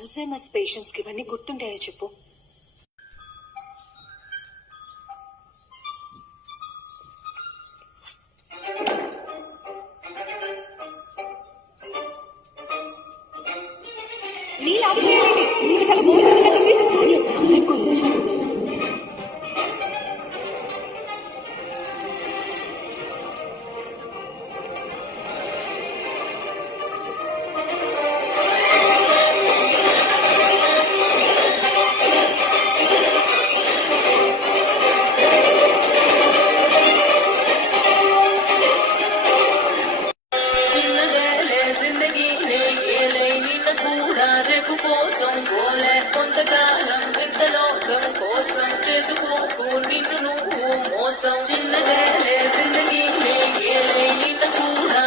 Alzheimer's patients కి ఇవన్నీ గుర్తుంటాయో చెప్పు. నీ ఆగిపోయాలండి, నీకు చాలా బాగుంటుంది. కోసం గోలే కొంతకాలం పెద్ద లోకం కోసం చేసుకోకు నిన్ను నువ్వు మోసం చిన్నదేలే జిందగీ నిన్న కూడా